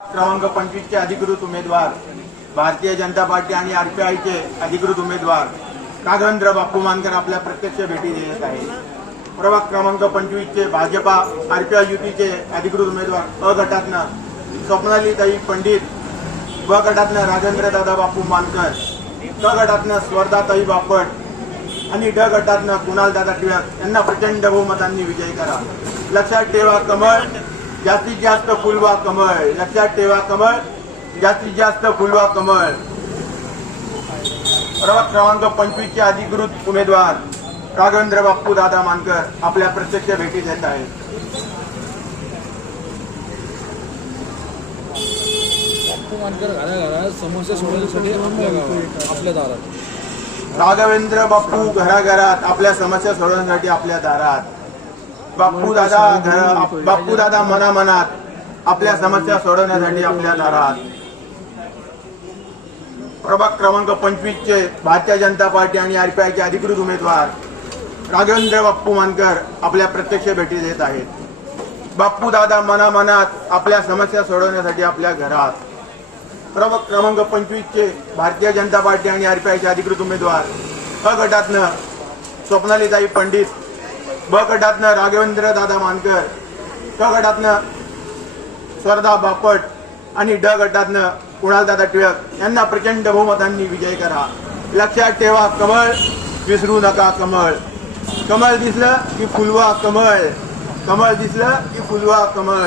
क्रमांक 25 चे अधिकृत उमेदवार भारतीय जनता पार्टी आणि आरपीआयचे अधिकृत उमेदवार राघवेंद्र बापू मानकर आपल्या प्रत्यक्ष भेटी देत आहेत। प्रभाग क्रमांक 25 चे भाजपा आरपीआय युतीचे अधिकृत उमेदवार अ गटातनं स्वप्नालीताई पंडित, ब गटातनं राजेंद्र दादा बापू मानकर, क गटातनं स्वर्धाताई बापट आणि ड गटातनं कुणाल दादा टिळक यांना प्रचंड बहुमतांनी विजयी करा। लक्षात ठेवा, कमळ जास्तीत जास्त फुलवा कमळ। लक्षात ठेवा, कमळ जास्तीत जास्त फुलवा कमळ। प्रभाग क्रमांक 25 चे अधिकृत उमेदवार राघवेंद्र बापू दादा मानकर आपल्या प्रत्यक्ष भेटी देत आहेत। बापू मानकर घराघरात समस्या सोडवण्यासाठी आपल्या दारात। राघवेंद्र बापू घराघरात आपल्या समस्या सोडवण्यासाठी आपल्या दारात। बापू दादा मनामनात आपल्या समस्या सोडवण्यासाठी आपल्या दारात। प्रभाग क्रमांक 25 चे भारतीय जनता पार्टी आणि आरपीआयचे अधिकृत उमेदवार राघवेंद्र बापू मानकर आपल्या प्रत्यक्ष भेटी देत आहेत। बापू दादा मनामनात आपल्या समस्या सोडवण्यासाठी आपल्या घरात। प्रभाग क्रमांक 25 चे भारतीय जनता पार्टी आणि आरपीआयचे अधिकृत उमेदवार अ गटातनं स्वप्नालीताई पंडित, ब गटातनं राघवेंद्र दादा मानकर, क गटातनं स्वर्धा बापट आणि ड गटातनं कुणाल दादा टिळक यांना प्रचंड बहुमतांनी विजय करा। लक्षात ठेवा, कमळ विसरू नका कमळ। कमळ दिसलं की फुलवा कमळ। कमळ दिसलं की फुलवा कमळ।